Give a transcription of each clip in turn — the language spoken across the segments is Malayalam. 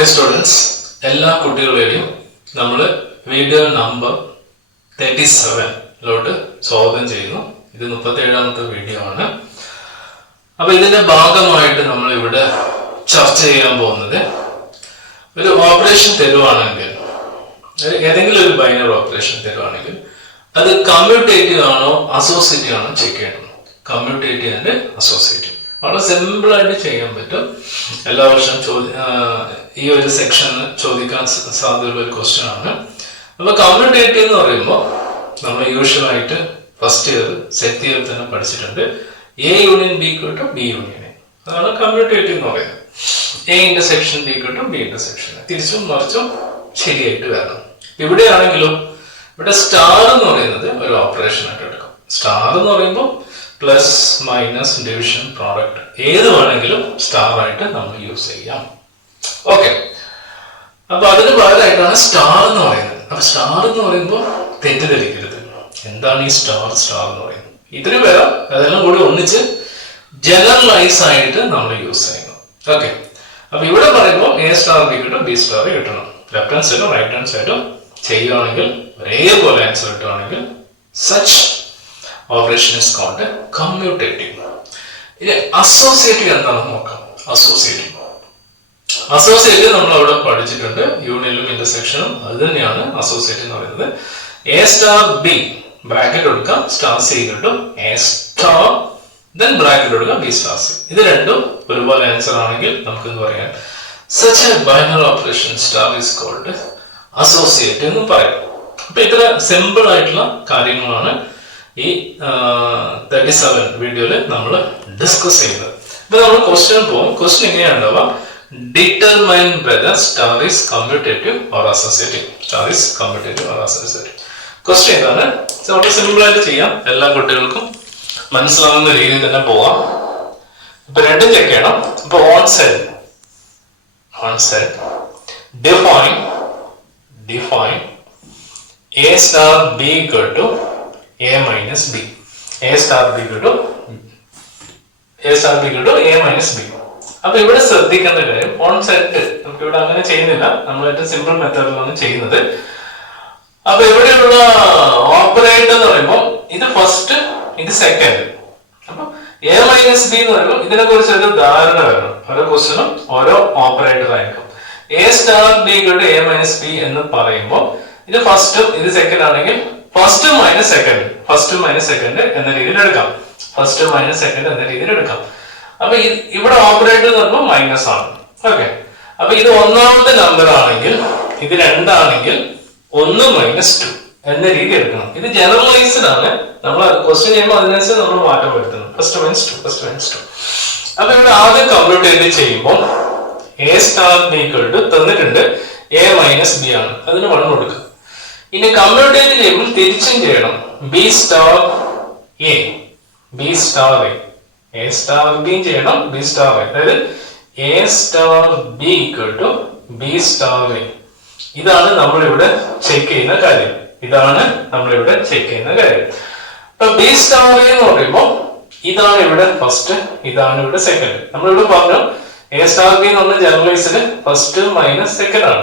Okay students, എല്ലാ കുട്ടികളെയും നമ്മൾ വീഡിയോ നമ്പർ 37 സ്വാഗതം ചെയ്യുന്നു. ഇത് 37ാമത്തെ വീഡിയോ ആണ്. അപ്പോൾ ഇതിന്റെ ഭാഗമായിട്ട് നമ്മൾ ഇവിടെ ചർച്ച ചെയ്യാൻ പോകുന്നത് ഒരു ഓപ്പറേഷൻ തരുവാണെങ്കിൽ, ഏതെങ്കിലും ഒരു ബൈനറി ഓപ്പറേഷൻ തരുവാണെങ്കിൽ അത് കമ്മ്യൂട്ടേറ്റീവ് ആണോ അസോസിയേറ്റീവ് ആണോ ചെക്ക് ചെയ്യണം. കമ്മ്യൂട്ടേറ്റീവ് ആൻഡ് അസോസിയേറ്റീവ് വളരെ സിമ്പിൾ ആയിട്ട് ചെയ്യാൻ പറ്റും. എല്ലാ വർഷം ഈ ഒരു സെക്ഷന് ചോദിക്കാൻ സാധ്യതയുള്ള ഒരു ക്വസ്റ്റ്യൻ ആണ്. അപ്പൊ കമ്മ്യൂട്ടേറ്റീവ് എന്ന് പറയുമ്പോൾ നമ്മൾ യൂഷ്വലായിട്ട് ഫസ്റ്റ് ഇയർ സെറ്റ് ഇയർ തന്നെ പഠിച്ചിട്ടുണ്ട്. എ യൂണിയൻ ബി കിട്ടും ബി യൂണിയൻ എ, അതാണ് കമ്മ്യൂട്ടേറ്റീവ് എന്ന് പറയുന്നത്. എ ഇന്റർസെക്ഷൻ ബി കിട്ടും ബി ഇന്റർസെക്ഷൻ, തിരിച്ചും മറിച്ചും ശരിയായിട്ട് വരണം. ഇവിടെയാണെങ്കിലും ഇവിടെ സ്റ്റാർ എന്ന് പറയുന്നത് ഒരു ഓപ്പറേഷൻ ആയിട്ട് എടുക്കും. സ്റ്റാർ എന്ന് പറയുമ്പോൾ പ്ലസ് മൈനസ് ഡിവിഷൻ പ്രോഡക്റ്റ് ഏത് വേണമെങ്കിലും സ്റ്റാർ ആയിട്ട് നമ്മൾ യൂസ് ചെയ്യാം. ഓക്കെ, അപ്പൊ അതിന് പകരമായിട്ടാണ് സ്റ്റാർ എന്ന് പറയുന്നത്. അപ്പൊ സ്റ്റാർ എന്ന് പറയുമ്പോൾ തെറ്റിദ്ധരിക്കരുത്, എന്താണ് ഈ സ്റ്റാർ എന്ന് പറയുന്നത്. ഇതിന് പേര് അതെല്ലാം കൂടി ഒന്നിച്ച് ജനറലൈസ് ആയിട്ട് നമ്മൾ യൂസ് ചെയ്യുന്നു. ഓക്കെ, അപ്പൊ ഇവിടെ പറയുമ്പോൾ എ സ്റ്റാർ ബി കിട്ടും ബി സ്റ്റാർ കിട്ടണം. ലെഫ്റ്റ് ഹാൻഡ് സൈഡും റൈറ്റ് ഹാൻഡ് സൈഡും ചെയ്യുകയാണെങ്കിൽ ഒരേപോലെ ആൻസർ കിട്ടുകയാണെങ്കിൽ such operation is called commutative. ഇനി അസോസിയേറ്റീവ് എന്താണെന്ന് നോക്കാം. അസോസിയേറ്റീവ് നമ്മൾ അവിടെ പഠിച്ചിട്ടുണ്ട്, യൂണിയനും ഇന്റർസെക്ഷനും. അത് തന്നെയാണ് അസോസിയേറ്റീവ് എന്ന് പറയുന്നത്. എ സ്റ്റാർ ബി ബ്രാക്കറ്റ് കൊടുക്കാം, സ്റ്റാർ സി കിട്ടും. എ സ്റ്റാർ ദെൻ ബ്രാക്കറ്റ് കൊടുക്കാം ബി സ്റ്റാർ സി. ഇത് രണ്ടും ഒരുപോലെ ആൻസർ ആണെങ്കിൽ നമുക്ക് എന്ത് പറയാം, such a binary operation star is called associative എന്ന് പറയും. അപ്പൊ ഇത്ര സിമ്പിൾ ആയിട്ടുള്ള കാര്യങ്ങളാണ് ഈ 37 വീഡിയോയിൽ നമ്മൾ ഡിസ്കസ് ചെയ്യുന്നത്. ഇപ്പൊ നമ്മൾ ക്വസ്റ്റ്യൻ പോകും. ക്വസ്റ്റ്യൻ എങ്ങനെയാണ് ഉണ്ടാവുക, determine whether star is commutative or associative. Star is commutative or associative. Question ഇതാണ്. വളരെ സിമ്പിൾ ആയിട്ട് ചെയ്യാം, എല്ലാ കുട്ടികൾക്കും മനസ്സിലാവുന്ന രീതിയിൽ തന്നെ പോവാം. ഇപ്പൊ രണ്ടും ചെക്ക് ചെയ്യണം. ഇപ്പൊ on side define a star b equal to a minus b. a star b equal to a minus b. അപ്പൊ ഇവിടെ ശ്രദ്ധിക്കേണ്ട കാര്യം, ഓൺ സെറ്റ് നമുക്ക് ഇവിടെ അങ്ങനെ ചെയ്യുന്നില്ല, നമ്മൾ ഏറ്റവും സിമ്പിൾ മെത്തേഡിലാണ് ചെയ്യുന്നത്. അപ്പൊ ഇവിടെയുള്ള ഓപ്പറേറ്റർ എന്ന് പറയുമ്പോൾ ഇത് ഫസ്റ്റ് ഇത് സെക്കൻഡ്. അപ്പൊ എ മൈനസ് ബി എന്ന് പറയുമ്പോൾ ഇതിനെ കുറിച്ച് ഒരു ധാരണ വരണം. ഓരോ ക്വസ്റ്റ്യനും ഓരോ ഓപ്പറേറ്റർ ആയിരിക്കും. എ സ്റ്റാർ ബി കൊണ്ട് എ മൈനസ് ബി എന്ന് പറയുമ്പോൾ ഇത് ഫസ്റ്റും ഇത് സെക്കൻഡ് ആണെങ്കിൽ ഫസ്റ്റ് മൈനസ് സെക്കൻഡ് എന്ന രീതിയിൽ എടുക്കാം. അപ്പൊ ഇവിടെ ഓപ്പറേറ്റർ എന്ന് പറയുമ്പോൾ മൈനസ് ആണ്. ഓക്കെ, അപ്പൊ ഇത് ഒന്നാമത്തെ നമ്പർ ആണെങ്കിൽ ഇത് രണ്ടാണെങ്കിൽ 1 മൈനസ് 2 എന്ന രീതി എടുക്കണം. ഇത് ജനറലൈസ്ഡ് ആണ്, നമ്മൾ ക്വസ്റ്റ്യൻ ചെയ്യുമ്പോൾ അതിനനുസരിച്ച് നമ്മൾ മാറ്റം വരുത്തുന്നു. First minus two. അപ്പൊ ഇവിടെ ആദ്യം കമ്മ്യൂട്ടേറ്റ് ചെയ്യുമ്പോൾ A star B equal to തന്നിട്ടുണ്ട് എ മൈനസ് ബി ആണ്, അതിന് 1 കൊടുക്കുക. ഇനി കമ്മ്യൂട്ടേറ്റ് ചെയ്യുമ്പോൾ തിരിച്ചും ചെയ്യണം. B star A A star B ചെയ്യണം, ബി സ്റ്റാർ എ. അതായത് A star B equal to B star A. ഇതാണ് നമ്മളിവിടെ ചെക്ക് ചെയ്യുന്ന കാര്യം. അപ്പൊ ബി സ്റ്റാർ എ എന്ന് പറയുമ്പോൾ ഇതാണ് ഇവിടെ ഫസ്റ്റ്, ഇതാണ് ഇവിടെ സെക്കൻഡ്. നമ്മളിവിടെ പറഞ്ഞു എ സ്റ്റാർ ബി എന്ന് പറഞ്ഞ ജനറലൈസ്ഡ് ഫസ്റ്റ് മൈനസ് സെക്കൻഡ് ആണ്.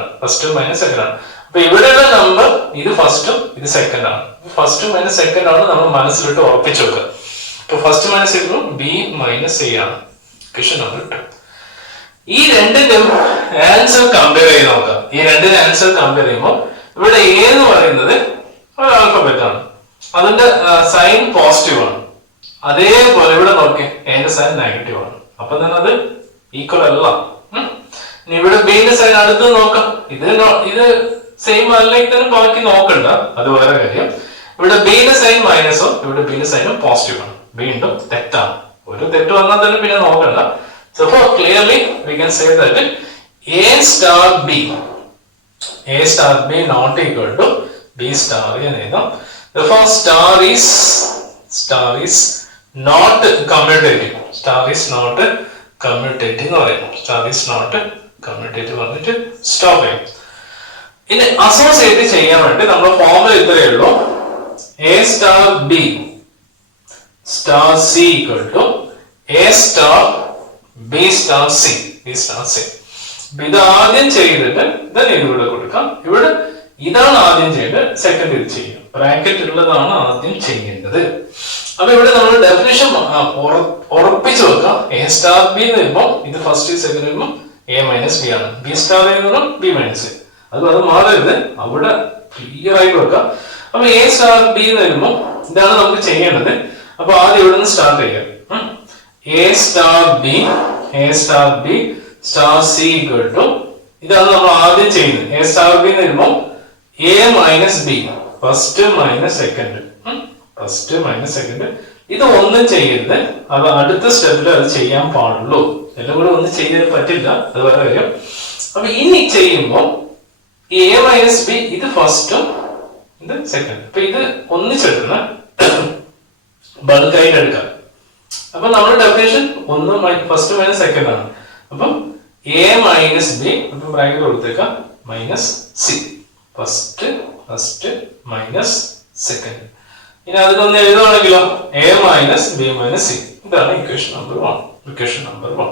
അപ്പൊ ഇവിടെയുള്ള നമ്പർ ഇത് ഫസ്റ്റും ഇത് സെക്കൻഡ് ആണ്. ഫസ്റ്റ് മൈനസ് സെക്കൻഡ് ആണ് നമ്മൾ മനസ്സിലിട്ട് ഉറപ്പിച്ചു വെക്കുക. ഇപ്പൊ ഫസ്റ്റ് മൈനസ് സെക്കൻഡും ബി മൈനസ് എ ആണ്. Question number 2. ഈ രണ്ടിനും ആൻസർ കമ്പയർ ചെയ്ത് നോക്കാം. ചെയ്യുമ്പോൾ ഇവിടെ എ എന്ന് പറയുന്നത് ഒരു ആൽഫബറ്റ് ആണ്, അതിന്റെ സൈൻ പോസിറ്റീവ് ആണ്. അതേപോലെ ഇവിടെ നോക്കി എന്റെ സൈൻ നെഗറ്റീവ് ആണ്. അപ്പൊ തന്നെ അത് ഈക്വൽ അല്ല. ഇവിടെ ബിന്റെ സൈൻ അടുത്ത് നോക്കാം. ഇത് സെയിം അല്ലെങ്കിൽ തന്നെ ബാക്കി നോക്കണ്ട, അത് വേറെ കാര്യം. ഇവിടെ ബിന്റെ സൈൻ മൈനസും ഇവിടെ ബിന്റെ സൈനും പോസിറ്റീവ് ആണ്. വീണ്ടും തെറ്റാണ്. ഒരു തെറ്റ് വന്നാൽ തന്നെ പിന്നെ നോക്കണ്ട. So clearly we can say that A star B not equal to B star എന്ന് എഴുതാം. Therefore star is not commutative. എന്ന് പറയും. പറഞ്ഞിട്ട് സ്റ്റോപ്പ് ചെയ്യും. ഇനി അസോസിയേറ്റ് ചെയ്യാൻ വേണ്ടി നമ്മുടെ ഫോർമുല ഇത്രയേ ഉള്ളൂ. A star B star C equal to A star B star C. ഇത് ആദ്യം ചെയ്തിട്ട് then ഇവിടെ കൊടുക്കാം. ഇവിടെ ഇതാണ് ആദ്യം ചെയ്യേണ്ടത്, സെക്കൻഡ് ഇത് ചെയ്യും. ബ്രാക്കറ്റ് ഉള്ളതാണ് ആദ്യം ചെയ്യേണ്ടത്. അപ്പൊ ഇവിടെ നമ്മൾ ഡെഫിനിഷൻ ഉറപ്പിച്ചു വെക്കാം. എ സ്റ്റാർ ബി എന്ന് വരുമ്പോൾ ഇത് ഫസ്റ്റ് സെക്കൻഡ് വരുമ്പോൾ എ മൈനസ് ബി ആണ്. ബി സ്റ്റാർ എന്ന് പറഞ്ഞാൽ ബി മൈനസ്. അത് മാറരുത്, അവിടെ ക്ലിയർ ആയിട്ട് വെക്കാം. അപ്പൊ എ സ്റ്റാർ ബി എന്ന് വരുമ്പോൾ ഇതാണ് നമുക്ക് ചെയ്യേണ്ടത്. അപ്പൊ ആദ്യം ഇവിടെ നിന്ന് സ്റ്റാർട്ട് ചെയ്യാം. A star B star C equal to, ഇതാണ് നമ്മൾ ആദ്യം ചെയ്യുന്നത്. എ സ്റ്റാർ ബി എന്ന് വരുമ്പോൾ A minus B, first minus second, ഇത് ഒന്നും ചെയ്യരുത്. അത് അടുത്ത സ്റ്റെപ്പിൽ അത് ചെയ്യാൻ പാടുള്ളൂ. എല്ലാം കൂടെ ഒന്നും ചെയ്യാൻ പറ്റില്ല, അത് വേറെ കാര്യം. അപ്പൊ ഇനി ചെയ്യുമ്പോൾ എ മൈനസ് ബി ഇത് ഫസ്റ്റും ഇത് സെക്കൻഡ്. അപ്പൊ ഇത് ഒന്നിച്ചെടുക്കുന്ന ബൾക്കായിട്ട് എടുക്കാം. അപ്പൊ നമ്മുടെ ഡെഫിനേഷൻ ഒന്ന് ഫസ്റ്റ് മൈനസ് സെക്കൻഡ് ആണ്. അപ്പം എ മൈനസ് ബി ബ്രാക്കറ്റ് കൊടുത്തേക്കാം minus C, first minus second. ഇനി അതിലൊന്ന് എഴുതുവാണെങ്കിലോ A minus B minus C. ഇതാണ് ഇക്വേഷൻ നമ്പർ 1.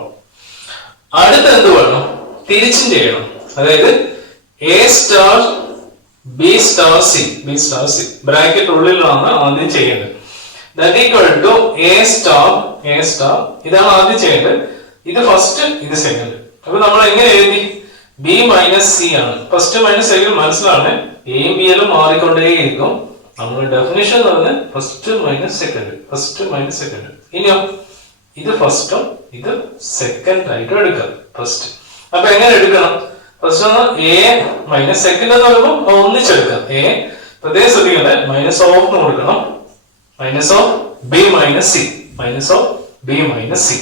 അടുത്ത എന്ത് വേണം? തിരിച്ചും ചെയ്യണം. അതായത് A star B star C bracket ഉള്ളിലാണ് ആദ്യം ചെയ്യേണ്ടത്. That equal to A star ഇതാണ് ആദ്യം ചെയ്യേണ്ടത്. ഇത് ഫസ്റ്റ് ഇത് സെക്കൻഡ്. അപ്പൊ നമ്മൾ എങ്ങനെ എഴുതി? ബി മൈനസ് സി ആണ്. ഫസ്റ്റ് മൈനസ് സെക്കൻഡ് മനസ്സിലാണ്. എയും ബി എല്ലാം മാറിക്കൊണ്ടേയിരിക്കും. നമ്മൾ ഡെഫിനിഷൻ എന്ന് പറഞ്ഞാൽ ഫസ്റ്റ് മൈനസ് സെക്കൻഡ്. ഇനിയോ ഇത് ഫസ്റ്റും ഇത് സെക്കൻഡ് ആയിട്ടും എടുക്കാം. ഫസ്റ്റ് അപ്പൊ എങ്ങനെ എടുക്കണം? ഫസ്റ്റ് എ മൈനസ് സെക്കൻഡ് എന്ന് പറയുമ്പോൾ ഒന്നിച്ചെടുക്കാം. എ പ്രത്യേകം ശ്രദ്ധിക്കണ്ടേ, മൈനസ് ഓഫ് കൊടുക്കണം. Minus of B minus C.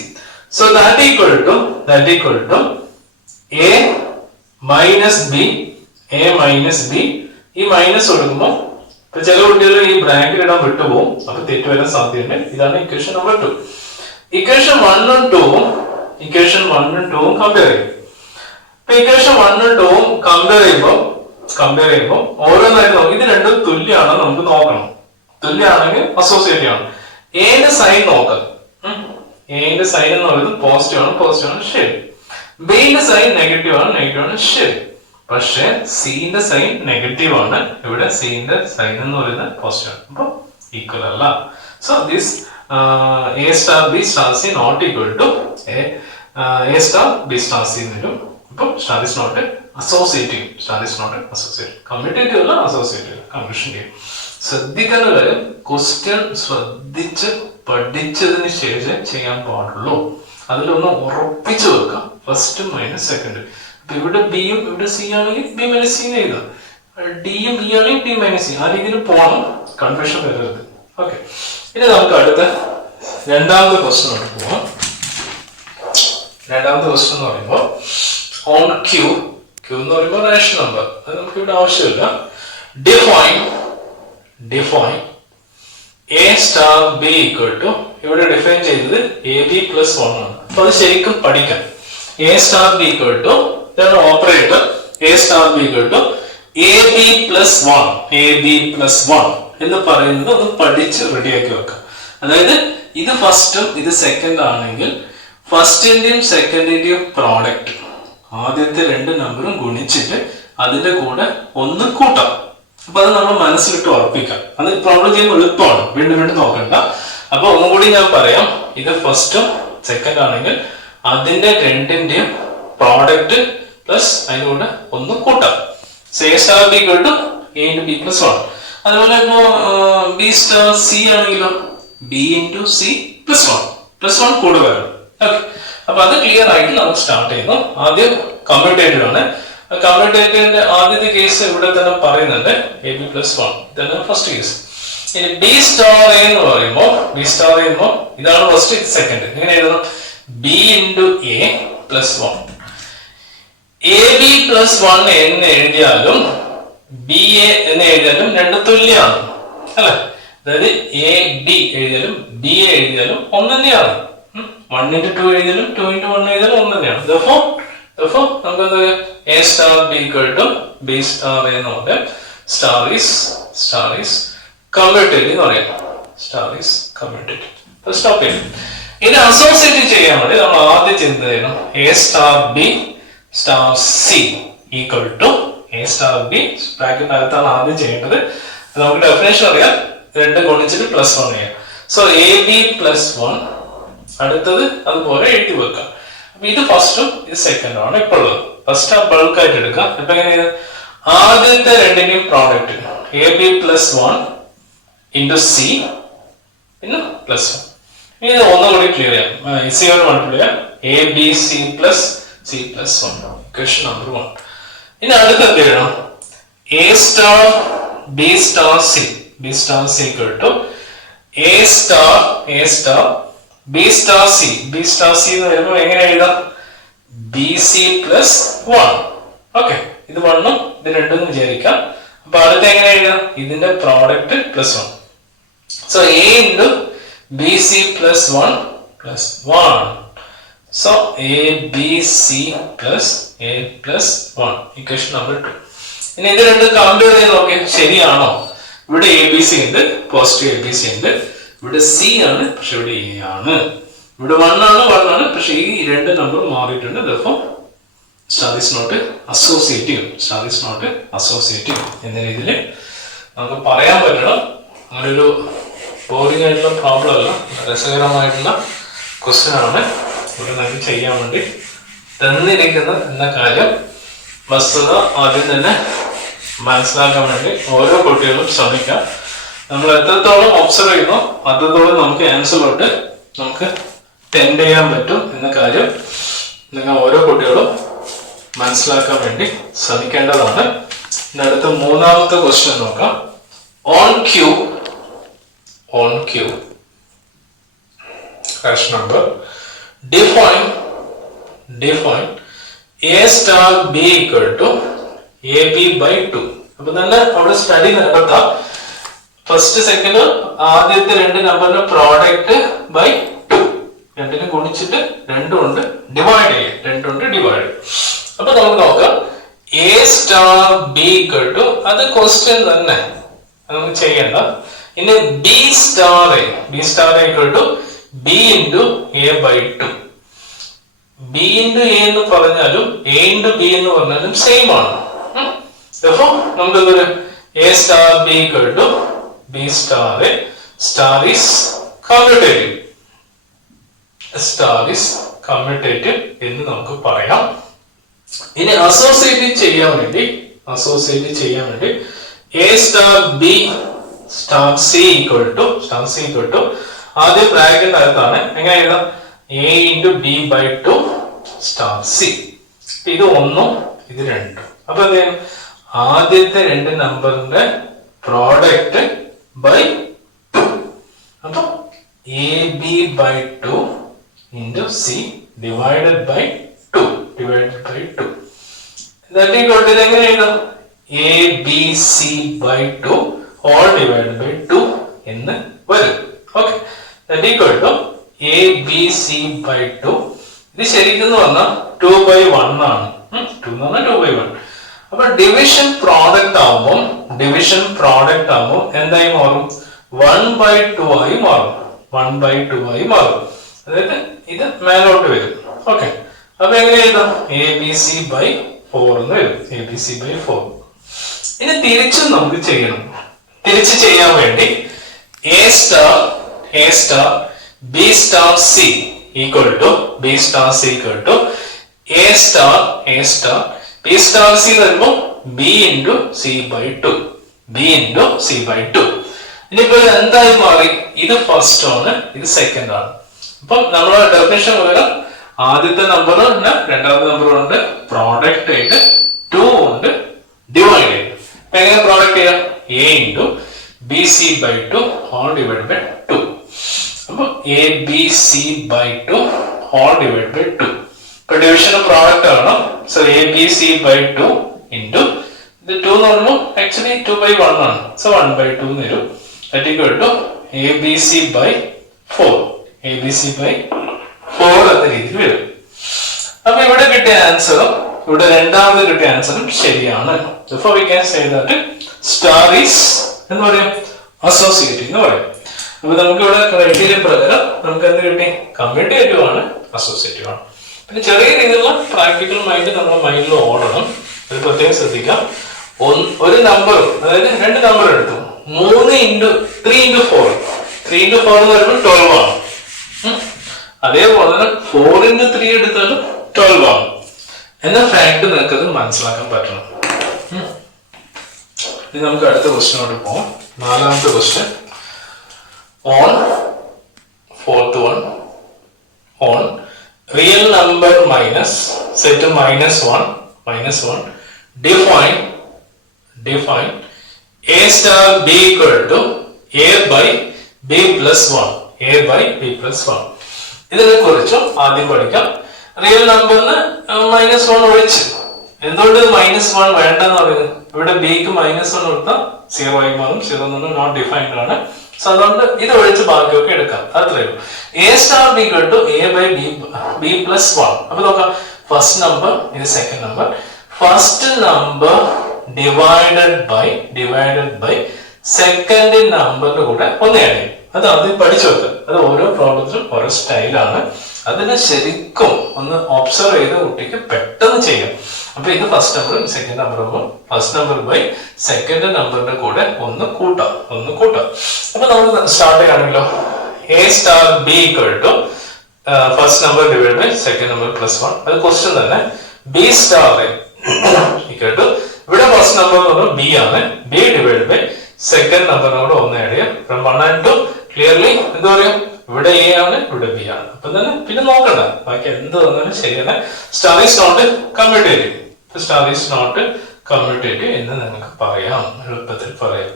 So that equal to a minus b ഈ മൈനസ് കൊടുക്കുമ്പോൾ ഇപ്പൊ ചില കുട്ടികൾ ഈ ബ്രാക്കറ്റ് ഇടാൻ വിട്ടുപോകും. അപ്പൊ തെറ്റ് വരാൻ സാധ്യതയുണ്ട്. ഇതാണ് ഇക്വേഷൻ നമ്പർ 2. ഇക്വേഷൻ 1 ഉം 2 കമ്പയർ ചെയ്യും. ഇപ്പൊ ഇക്വേഷൻ 1 ഉം 2 കമ്പയർ ചെയ്യുമ്പോൾ ഓരോന്നായിട്ട് നോക്കി ഇത് രണ്ടും തുല്യമാണോ നമുക്ക് നോക്കണം. തുല്യമാണെങ്കിൽ അസോസിയേറ്റ് ആണ്. എന്റെ സൈൻ നോക്കാം. എന്റെ സൈൻ എന്ന് പറയുന്നത് പോസിറ്റീവ് ആണ്, ശരി. ബിന്റെ സൈൻ നെഗറ്റീവ് ആണ്, ശരി. പക്ഷെ സിന്റെ സൈൻ നെഗറ്റീവ് ആണ്. ഇവിടെ സിന്റെ സൈൻ എന്ന് പറയുന്നത് പോസിറ്റീവ് ആണ്. അപ്പൊ ഈക്വൽ അല്ല. So this A star B star C not equal to A star B star C എന്ന് വരും. അപ്പൊ star is not associative. Commutative അല്ല, അസോസിയേറ്റീവ്. കൺഫ്യൂഷൻ ചെയ്യും. ശ്രദ്ധിക്കേണ്ട കാര്യം, ക്വസ്റ്റ്യൻ ശ്രദ്ധിച്ച് പഠിച്ചതിന് ശേഷം ചെയ്യാൻ പാടുള്ളൂ. അതിലൊന്ന് ഉറപ്പിച്ചു വെക്കാം. First minus second. അപ്പൊ ഇവിടെ ബിയും ഇവിടെ സി ആണെങ്കിൽ ബി മൈനസ് സി എഴുതാം. ഡിയും ഇ ആണെങ്കിൽ ഡി മൈനസ് സി. ആ രീതിയിൽ പോകണം, കൺഫ്യൂഷൻ വരരുത്. ഓക്കെ, ഇനി നമുക്ക് അടുത്ത രണ്ടാമത്തെ ക്വസ്റ്റ്യനോട്ട് പോവാം. രണ്ടാമത്തെ ക്വസ്റ്റ്യൻ എന്ന് പറയുമ്പോൾ ഓൺ ക്യൂ എന്ന് പറയുമ്പോൾ റേഷൻ നമ്പർ, അത് നമുക്ക് ഇവിടെ ആവശ്യമില്ല. Define A star B equal to, ഇവിടെ ഡിഫൈൻ ചെയ്തത് എ ബി പ്ലസ് 1 ആണ്. അപ്പൊ അത് ശരിക്കും പഠിക്കാം. A star B equal to ഇതാണ് operator. A star B equal to A B plus 1 എന്ന് പറയുന്നത് ഒന്ന് പഠിച്ച് റെഡിയാക്കി വെക്കാം. അതായത് ഇത് ഫസ്റ്റും ഇത് സെക്കൻഡ് ആണെങ്കിൽ ഫസ്റ്റിന്റെയും സെക്കൻഡിന്റെയും പ്രോഡക്റ്റ് ആദ്യത്തെ രണ്ട് നമ്പറും ഗുണിച്ചിട്ട് അതിന്റെ കൂടെ ഒന്ന് കൂട്ടാം. അപ്പൊ അത് നമ്മൾ മനസ്സിലിട്ട് ഉറപ്പിക്കാം. അത് പ്രോബ്ലം ചെയ്യുമ്പോൾ എളുപ്പമാണ്, വീണ്ടും നോക്കണ്ട. അപ്പൊ ഒന്നുകൂടി ഞാൻ പറയാം. ഇത് ഫസ്റ്റും സെക്കൻഡ് ആണെങ്കിൽ അതിന്റെ രണ്ടിന്റെയും പ്രോഡക്റ്റ് പ്ലസ് അതിന്റെ കൂടെ ഒന്ന് കൂട്ടാം. A star B equal to A into B plus 1. അതുപോലെ ഇപ്പോ ബി സ്റ്റാർ സി ആണെങ്കിലോ ബി ഇൻറ്റു സി പ്ലസ് 1 കൂടെ വരണം. ഓക്കെ, അപ്പൊ അത് ക്ലിയർ ആയിട്ട് നമുക്ക് സ്റ്റാർട്ട് ചെയ്യുന്നു. ആദ്യം കമ്മ്യൂട്ടേറ്റീവ് ആണ്. കമ്മ്യൂട്ടേറ്റീവിന്റെ ആദ്യത്തെ കേസ് ഇവിടെ തന്നെ പറയുന്നുണ്ട്, എ ബി പ്ലസ് 1. ഇതാണ് ഫസ്റ്റ് കേസ്. ഇനി ബി സ്റ്റാർ എ എന്ന് പറയുമ്പോൾ ഇതാണ് ഫസ്റ്റ്, ഇത് സെക്കൻഡ്. ഇങ്ങനെ എഴുതണം, B into A plus 1. A B plus 1 എന്ന് എഴുതിയാലും ബി എ എന്ന് എഴുതിയാലും രണ്ട് തുല്യമാണ് അല്ലെ. അതായത് എ ബി എഴുതിയാലും ബി എ എഴുതിയാലും ഒന്ന് തന്നെയാണ്. 1 ഇൻറ്റു 2 എഴുതിയാലും 2 ഇൻറ്റു 1 എഴുതിയാലും ഒന്ന് തന്നെയാണ്. Therefore, നമുക്ക് A star B equal to B star എന്ന് പറയാം. സ്റ്റാർ ഈസ് കമ്മ്യൂട്ടേറ്റീവ് എന്ന് പറയാം. Star is commutative. സ്റ്റോപ്പ് ചെയ്യും. ഇത് അസോസിയേറ്റ് ചെയ്യാൻ വേണ്ടി നമ്മൾ ആദ്യം ചിന്ത ചെയ്യണം. A star B star C equal to A star B. ബ്രാക്കറ്റിനകത്താണ് ആദ്യം ചെയ്യേണ്ടത്. നമുക്ക് ഡെഫിനേഷൻ അറിയാം, 2 ഗുണിച്ചിട്ട് +1 ചെയ്യാം. സോ എ ബി +1, അടുത്തത് അതുപോലെ എഴുതി വെക്കാം. അപ്പൊ ഇത് ഫസ്റ്റും ഇത് സെക്കൻഡും ആണ് ഇപ്പോൾ ഉള്ളത്. ഫസ്റ്റ് ആ ബൾക്ക് ആയിട്ട് എടുക്കാം. ഇപ്പൊ എങ്ങനെയാണ് ആദ്യത്തെ രണ്ടിന്റെയും product A B +1 into C പിന്നെ +1. ഇനി ഇത് ഒന്നുകൂടി ക്ലിയർ ചെയ്യാം. സി കൊണ്ട് മൾട്ടിപ്ലൈ ചെയ്യാം. A B C plus C +1, equation number 1. ഇനി അടുത്ത് എന്ത് ചെയ്യണം? A star B star C, B star C equal to A star B star C. B star C എന്ന് വരുമ്പോൾ എങ്ങനെ എഴുതാം? B C +1. ഓക്കെ, ഇത് 1ഉം ഇത് 2ഉം വിചാരിക്കാം. അപ്പൊ അടുത്ത് എങ്ങനെ എഴുതാം? ഇതിന്റെ product +1. So A into B C +1 +1. So A B C A +1, equation number 2. ഇനി ഇത് രണ്ടും കമ്പയർ ചെയ്ത് നോക്കിയാൽ ശരിയാണോ? ഇവിടെ എ ബി സി ഉണ്ട്, പോസിറ്റീവ് എ ബി സി ഉണ്ട്. ഇവിടെ സി ആണ്, പക്ഷെ ഇവിടെ എ ആണ്. ഇവിടെ 1 ആണ്, പക്ഷെ ഈ 2 നമ്പർ മാറിയിട്ടുണ്ട്. therefore star is not associative. Star is not associative എന്ന രീതിയിൽ നമുക്ക് പറയാൻ പറ്റണം. അങ്ങനെ ഒരു ബോറിംഗ് ആയിട്ടുള്ള പ്രോബ്ലം അല്ല, രസകരമായിട്ടുള്ള ക്വസ്റ്റ്യൻ ആണ് ഇവിടെ നമുക്ക് ചെയ്യാൻ വേണ്ടി തന്നിരിക്കുന്നത് എന്ന കാര്യം വസ്തുത ആദ്യം തന്നെ മനസ്സിലാക്കാൻ വേണ്ടി ഓരോ കുട്ടികളും ശ്രമിക്കാം. നമ്മൾ എത്രത്തോളം ഒബ്സർവ് ചെയ്യുന്നു അത്രത്തോളം നമുക്ക് ആൻസറിലോട്ട് നമുക്ക് ടെൻഡ് ചെയ്യാൻ പറ്റും എന്ന കാര്യം നിങ്ങൾ ഓരോ കുട്ടികളും മനസ്സിലാക്കാൻ വേണ്ടി ശ്രമിക്കേണ്ടതാണ്. അടുത്ത മൂന്നാമത്തെ ക്വസ്റ്റ്യൻ നോക്കാം. On Q question number define a star b equal to ab by 2. അപ്പൊ തന്നെ അവിടെ സ്റ്റഡി നടത്താം. ഫസ്റ്റ് സെക്കൻഡ് ആദ്യത്തെ 2 നമ്പറിന്റെ പ്രോഡക്റ്റ് ബൈ 2, 2നെ ഗുണിച്ചിട്ട് 2 കൊണ്ട് ഡിവൈഡ് ചെയ്യാം. 2 കൊണ്ട് ഡിവൈഡ്. അപ്പൊ നമുക്ക് നോക്കാം A star B equal to, അത് ക്വസ്റ്റ്യൻ തന്നെ നമുക്ക് ചെയ്യണ്ട. ഇനി B star equal to B into A by 2. B into A എന്ന് പറഞ്ഞാലും എ ഇൻറ്റു ബി എന്ന് പറഞ്ഞാലും സെയിം ആണ്. അപ്പൊ നമുക്ക് എന്തൊരു A star B equal to B star A. Star is commutative എന്ന് നമുക്ക് പറയാം. ഇനി അസോസിയേറ്റ് ചെയ്യാൻ വേണ്ടി A star B star C equal to ആദ്യം ബ്രാക്കറ്റ് അകത്താണ്. എങ്ങനെ എഴുതാം? A into B by 2 star C. ഇത് 1ഉം ഇത് 2ഉം. അപ്പൊ എന്ത് ചെയ്യും? ആദ്യത്തെ 2 നമ്പറിന്റെ പ്രോഡക്റ്റ് ബൈ 2. അപ്പൊ A B by 2 into C divided by 2. That equal to എങ്ങനെ എഴുതാം? A B C by 2 all divided by 2 എന്ന് വരും. Okay, that equal to A B C by 2. ഇത് ശരിക്കും പറഞ്ഞാൽ 2/1 ആണ്. 2 എന്ന് പറഞ്ഞാൽ 2/1. അപ്പൊ ഡിവിഷൻ പ്രോഡക്റ്റ് ആവുമ്പോൾ എന്തായി മാറും? 1/2 ആയി മാറും. 1/2 ആയി മാറും. അതായത് ഇത് മേലോട്ട് വരും. ഓക്കെ, അപ്പൊ എങ്ങനെ എഴുതാം? എ ബി സി ബൈ 4 എന്ന് വരും. A B C by 4. ഇനി തിരിച്ചും നമുക്ക് ചെയ്യണം. തിരിച്ച് ചെയ്യാൻ വേണ്ടി A star B star C equal to A star B star C വരുമ്പോൾ ബി ഇൻറ്റു സി ബൈ 2. ഇനിയിപ്പോ എന്തായി മാറി? ഇത് ഫസ്റ്റ് ആണ്, ഇത് സെക്കൻഡ് ആണ്. അപ്പം നമ്മളെ ഡെഫിനിഷൻ പ്രകാരം ആദ്യത്തെ നമ്പർ ഉണ്ട്, രണ്ടാമത്തെ നമ്പർ ഉണ്ട്, പ്രോഡക്റ്റ് ആയിട്ട് 2 ഉണ്ട്, ഡിവൈഡ് ചെയ്യും. അപ്പൊ എങ്ങനെ പ്രോഡക്റ്റ് ചെയ്യാം? A into B C by 2 whole divide by 2. അപ്പൊ A B C by 2 whole divide by 2. ഇപ്പൊ ഡിവിഷൻ പ്രോഡക്റ്റ് ആണ്. So A B C by 2 into ഇത് 2 എന്ന് പറയുമ്പോൾ ആക്ച്വലി 2/1 ആണ്. സോ 1/2 എന്ന് വരും. That equal to A B C by 4 എന്ന രീതിയിൽ വരും. അപ്പൊ ഇവിടെ കിട്ടിയ ആൻസറും ഇവിടെ രണ്ടാമത് കിട്ടിയ ആൻസറും ശരിയാണ്. Therefore we can say that star is എന്ന് പറയാം അസോസിയേറ്റീവ് എന്ന് പറയും. അപ്പൊ നമുക്ക് ഇവിടെ ക്രൈറ്റീരിയ പ്രകാരം നമുക്ക് എന്ത് കിട്ടി? കമ്മ്യൂട്ടേറ്റീവ് ആണ്, അസോസിയേറ്റീവ് ആണ്. പിന്നെ ചെറിയ രീതിയിലുള്ള പ്രാക്ടിക്കൽ മൈൻഡ് നമ്മുടെ മൈൻഡിൽ ഓടണം. അത് പ്രത്യേകം ശ്രദ്ധിക്കാം. ഒരു നമ്പർ, അതായത് രണ്ട് നമ്പർ എടുത്തു, 3x4 എന്ന് പറയുമ്പോൾ 12 ആണ്. അതേപോലെ തന്നെ 4x3 എടുത്താലും 12 ആണ് എന്ന ഫാക്ട് നിങ്ങൾക്ക് അത് മനസ്സിലാക്കാൻ പറ്റണം. ഇനി നമുക്ക് അടുത്ത ക്വസ്റ്റ്യനോട് പോകാം. നാലാമത്തെ question. On fourth one, on real number minus set to -1 define a star b equal to a by b plus 1. ഇതിനെ കുറിച്ച് ആദ്യം പഠിക്കാം. റിയൽ നമ്പറിന് -1 ഒഴിച്ച്, എന്തുകൊണ്ട് -1 വേണ്ടെന്ന് പറയുന്നത്? ഇവിടെ ബിക്ക് -1 കൊടുത്താൽ 0 ആയി മാറും. 0 നോട്ട് ഡിഫൈൻഡ് ആണ്. സോ അതുകൊണ്ട് ഇത് ഒഴിച്ച് ബാക്കിയൊക്കെ എടുക്കാം. അത്രയേ ഉള്ളൂ. A star B equal to A by B plus 1. അപ്പൊ നോക്കാം, ഫസ്റ്റ് നമ്പർ, ഇത് second number. First number divided by second നമ്പറിന്റെ കൂടെ ഒന്ന് ആഡ് ചെയ്യും. അത് ആദ്യം പഠിച്ചു വെക്കുക. അത് ഓരോ പ്രോബ്ലത്തിലും ഓരോ സ്റ്റൈലാണ്. അതിനെ ശരിക്കും ഒന്ന് ഒബ്സർവ് ചെയ്ത് കുട്ടിക്ക് പെട്ടെന്ന് ചെയ്യാം. അപ്പൊ ഇത് ഫസ്റ്റ് നമ്പറും സെക്കൻഡ് നമ്പറും ഫസ്റ്റ് നമ്പർ ബൈ സെക്കൻഡ് നമ്പറിന്റെ കൂടെ ഒന്ന് കൂട്ടാം. അപ്പൊ നമ്മൾ സ്റ്റാർട്ട് ചെയ്യുകയാണെങ്കിലോ, A star B equal to first number divide by second number plus 1. അത് ക്വസ്റ്റ്യൻ തന്നെ. ബി സ്റ്റാർ ഈക്വൽ ടു, ഇവിടെ ഫസ്റ്റ് നമ്പർ എന്ന് പറഞ്ഞാൽ ബി ആണ്. ബി ഡിവൈഡ് ബൈ സെക്കൻഡ് നമ്പറിനോട് ഒന്ന് ആഡ് ചെയ്യാം. ഫ്രം 1 and 2 ക്ലിയർലി എന്താ പറയാം, ഇവിടെ എ ആണ്, ഇവിടെ ബി ആണ്. അപ്പൊ തന്നെ പിന്നെ നോക്കണ്ട, ബാക്കി എന്ത് വന്നാലും ശരിയാണ്. സ്റ്റാർ ഈസ് നോട്ട് കമ്മ്യൂട്ടേറ്റീവ് എന്ന് നിങ്ങൾക്ക് പറയാം, എളുപ്പത്തിൽ പറയാം.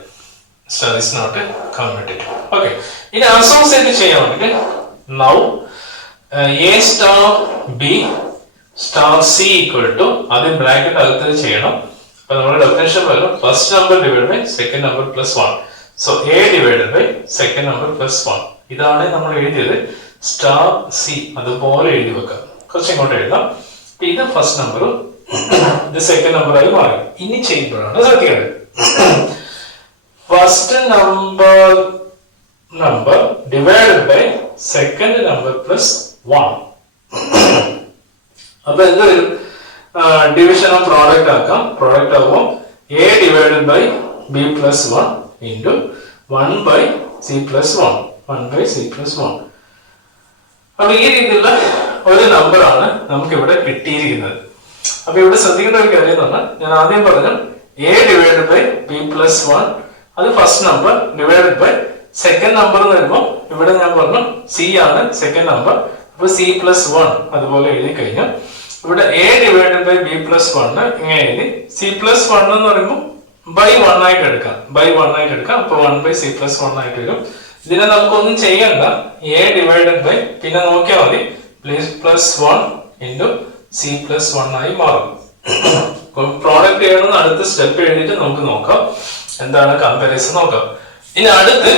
Star is not commutative. Okay, ഇനി അസോസിയേറ്റ് ചെയ്യാൻ വേണ്ടിട്ട് now A star B star C equal to, ആദ്യം ബ്രാക്കറ്റ് അകത്ത് ചെയ്യണം. അപ്പൊ നമ്മുടെ ഡെഫിനേഷൻ വരും first number divide by second number plus 1. So A divided by second number plus 1. ഇതാണ് നമ്മൾ എഴുതിയത്. സ്റ്റാർ സി അതുപോലെ എഴുതി വെക്കാം. കുറച്ച് ഇങ്ങോട്ട് എഴുതാം. ഇത് ഫസ്റ്റ് നമ്പറും ഇത് സെക്കൻഡ് നമ്പറായി മാറി. ഇനി ചെയ്യുമ്പോഴാണ് ശ്രദ്ധിക്കേണ്ടത്. First number divided by second number plus 1. അപ്പൊ എന്ത് വരും? ഡിവിഷൻ ഓഫ് പ്രോഡക്റ്റ് ആക്കാം. പ്രോഡക്റ്റ് ആകുമ്പോൾ A divided by B plus 1 into 1 by C plus 1. അപ്പൊ ഈ രീതിയിലുള്ള ഒരു നമ്പറാണ് നമുക്ക് ഇവിടെ കിട്ടിയിരിക്കുന്നത്. അപ്പൊ ഇവിടെ ശ്രദ്ധിക്കേണ്ട ഒരു കാര്യം എന്ന് പറഞ്ഞാൽ, ഞാൻ ആദ്യം പറഞ്ഞു A divided by B plus 1 അത് first number divided by second number എന്ന് വരുമ്പോൾ ഇവിടെ ഞാൻ പറഞ്ഞു സി ആണ് സെക്കൻഡ് നമ്പർ. അപ്പൊ സി പ്ലസ് 1 അതുപോലെ എഴുതി കഴിഞ്ഞാൽ ഇവിടെ A divided by B plus 1 ഇങ്ങനെ എഴുതി. സി പ്ലസ് 1 എന്ന് പറയുമ്പോൾ ബൈ 1 ആയിട്ട് എടുക്കാം. അപ്പൊ 1 ബൈ സി പ്ലസ് 1 ആയിട്ട് വരും. ഇതിനെ നമുക്കൊന്നും ചെയ്യണ്ട. എ ഡിവൈഡഡ് ബൈ പിന്നെ നോക്കിയാൽ മതി പ്ലസ് 1 ഇൻറ്റു സി പ്ലസ് 1 ആയി മാറും. പ്രോഡക്റ്റ് ചെയ്യണമെന്ന് അടുത്ത സ്റ്റെപ്പ് എഴുതിയിട്ട് നമുക്ക് നോക്കാം എന്താണ് കമ്പാരിസൺ നോക്കാം. ഇനി അടുത്ത്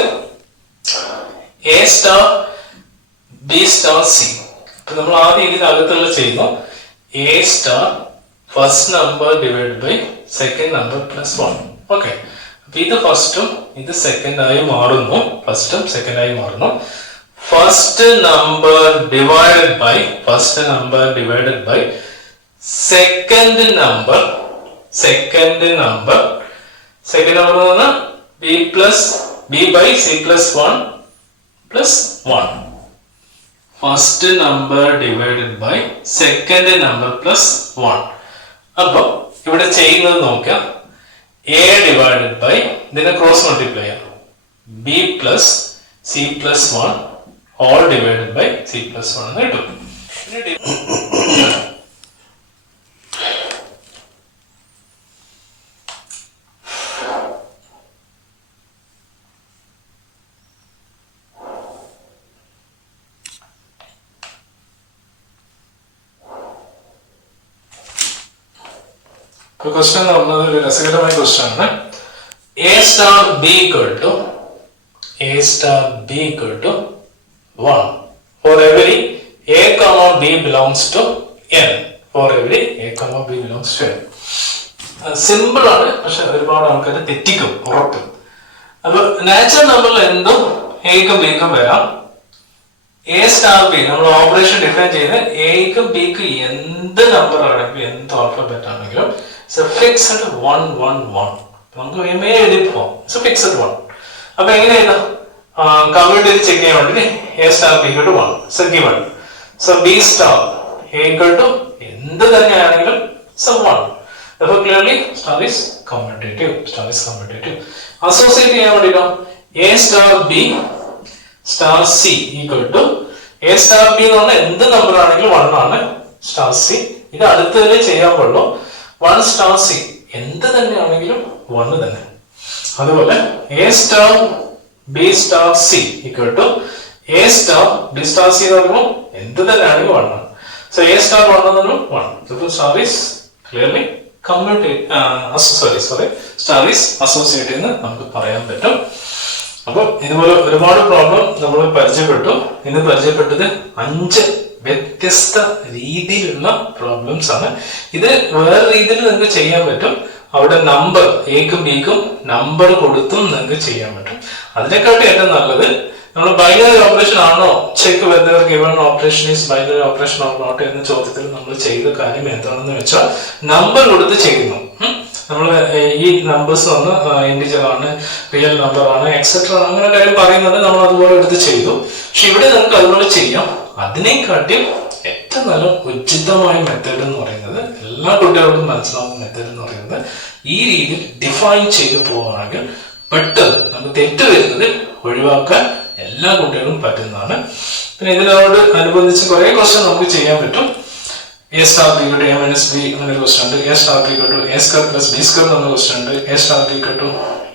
A star B star C. അപ്പൊ നമ്മൾ ആദ്യം ഇതിനകത്തുള്ള ചെയ്യുന്നു. A star first number divide by second number plus 1. Okay, അപ്പൊ ഇത് ഫസ്റ്റും ഇത് സെക്കൻഡ് ആയി മാറുന്നു. First number divided by second number B by C plus 1 plus 1. First number divided by second number plus 1. അപ്പൊ ഇവിടെ ചെയ്യുന്നത് നോക്കാം. എ ഡിവൈഡഡ് ബൈ ഇതിനെ ക്രോസ് മൾട്ടിപ്ലൈ ചെയ്യാം. B plus C plus 1 all divided by C plus 1 എന്ന് കിട്ടും. ക്വസ്റ്റ്യൻ എന്ന് പറഞ്ഞത് ഒരു രസകരമായ ക്വസ്റ്റ്യൻ ആണ്. A star B equal to 1 for every A comma B belongs to n. Simple ആണ്, പക്ഷെ ഒരുപാട് ആൾക്കാർ തെറ്റിക്കും ഉറപ്പ്. അപ്പൊ നാച്ചുറൽ നമ്പറിൽ എന്തും എക്കും ബിക്കും വരാം. എ സ്റ്റാർ ബി നമ്മൾ ഓപ്പറേഷൻ ഡിഫൈൻ ചെയ്ത് എക്കും ബിക്കും എന്ത് നമ്പർ ആണെങ്കിലും എന്ത് ആൽഫബറ്റ് ആണെങ്കിലും ഫിക്സഡ് 1 1 1 നമുക്ക് എഴുതി പോവാം. ഫിക്സഡ് 1. അപ്പൊ എങ്ങനെ എഴുതാം? കമ്പ്യൂട്ട് ചെയ്ത് ചെക്ക് ചെയ്യാൻ വേണ്ടി A star B equal to 1 so given. So B star A equal to എന്ത് തന്നെയാണെങ്കിലും so 1. Therefore clearly star is commutative. Star is commutative. Associate ചെയ്യാൻ വേണ്ടിട്ടോ A star B star C equal to A star B എന്ന് പറഞ്ഞാൽ എന്ത് നമ്പർ ആണെങ്കിലും 1 ആണ്. സ്റ്റാർ സി ഇത് അടുത്തതിൽ ചെയ്യാൻ പാടുള്ളൂ. 1 സ്റ്റാർ സി എന്ത് തന്നെയാണെങ്കിലും 1 തന്നെ. അതുപോലെ A star B star C equal to A star B star C എന്ന് പറയുമ്പോൾ എന്ത് തന്നെയാണെങ്കിലും 1 ആണ്. സോ എ സ്റ്റാർ 1 എന്ന് പറഞ്ഞാൽ 1. Therefore star is clearly commutative. Star is associative എന്ന് നമുക്ക് പറയാൻ പറ്റും. അപ്പോൾ ഇതുപോലെ ഒരുപാട് പ്രോബ്ലം നമ്മൾ പരിചയപ്പെട്ടു. ഇന്ന് പരിചയപ്പെട്ടത് 5 വ്യത്യസ്ത രീതിയിലുള്ള പ്രോബ്ലംസ് ആണ്. ഇത് വേറെ രീതിയിൽ നിങ്ങൾക്ക് ചെയ്യാൻ പറ്റും. അവിടെ നമ്പർ എക്കും ബിക്കും നമ്പർ കൊടുത്തും നിങ്ങൾക്ക് ചെയ്യാൻ പറ്റും. അതിനെക്കാട്ടും ഏറ്റവും നല്ലത് നമ്മൾ ബൈനറി ഓപ്പറേഷൻ ആണോ check whether given operation is binary operation or not എന്ന ചോദ്യത്തിൽ നമ്മൾ ചെയ്ത കാര്യം എന്താണെന്ന് വെച്ചാൽ നമ്പർ കൊടുത്ത് ചെയ്യുന്നു. നമ്മൾ ഈ നമ്പേഴ്സ് വന്ന് ഇൻഡിജർ ആണ്, റിയൽ നമ്പർ ആണ്, എക്സെട്ര അങ്ങനെ കാര്യം പറയുന്നത് നമ്മൾ അതുപോലെ എടുത്ത് ചെയ്തു. പക്ഷെ ഇവിടെ നമുക്ക് അതുപോലെ ചെയ്യാം. അതിനെക്കാട്ടിയും ഏറ്റവും നല്ല ഉചിതമായ മെത്തേഡ് എന്ന് പറയുന്നത്, എല്ലാ കുട്ടികൾക്കും മനസ്സിലാവുന്ന മെത്തേഡ് എന്ന് പറയുന്നത് ഈ രീതിയിൽ ഡിഫൈൻ ചെയ്ത് പോവുകയാണെങ്കിൽ പെട്ടെന്ന് നമുക്ക് തെറ്റ് വരുന്നത് ഒഴിവാക്കാൻ എല്ലാ കുട്ടികളും പറ്റുന്നതാണ്. പിന്നെ ഇതിനോട് അനുബന്ധിച്ച് കുറെ ക്വസ്റ്റ്യൻ നമുക്ക് ചെയ്യാൻ പറ്റും. A star B equal to A minus B അങ്ങനെ ക്വസ്റ്റ്യൻ ഉണ്ട്. A star B equal to A square plus B square എന്ന ക്വസ്റ്റ്യൻ ഉണ്ട്. A star B equal to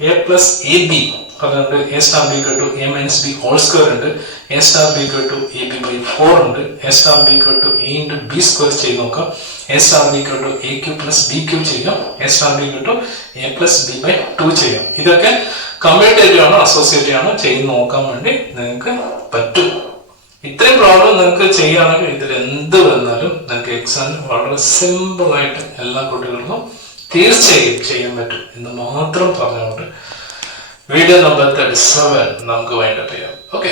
A plus A B പറഞ്ഞിട്ടുണ്ട്. A star B equal to A minus B whole square ഉണ്ട്. A star B equal to A B by 4 ഉണ്ട്. A star B equal to A into B square ചെയ്ത് നോക്കാം. A star B equal to A cube plus B cube ചെയ്യാം. A star B equal to A plus B by 2 ചെയ്യാം. ഇതൊക്കെ കമ്മ്യൂട്ടേറ്റീവ് ആണോ അസോസിയേറ്റീവ് ആണോ ചെയ്ത് നോക്കാൻ വേണ്ടി നിങ്ങൾക്ക് പറ്റും. ഇത്രയും പ്രോബ്ലം നിങ്ങൾക്ക് ചെയ്യുകയാണെങ്കിൽ ഇതിൽ എന്ത് വന്നാലും നിങ്ങൾക്ക് എക്സാം വളരെ സിമ്പിൾ ആയിട്ട് എല്ലാ കുട്ടികൾക്കും തീർച്ചയായും ചെയ്യാൻ പറ്റും എന്ന് മാത്രം പറഞ്ഞുകൊണ്ട് വീഡിയോ നമ്പർ 37 നമുക്ക് വൈൻഡപ്പ് ചെയ്യാം. ഓക്കെ.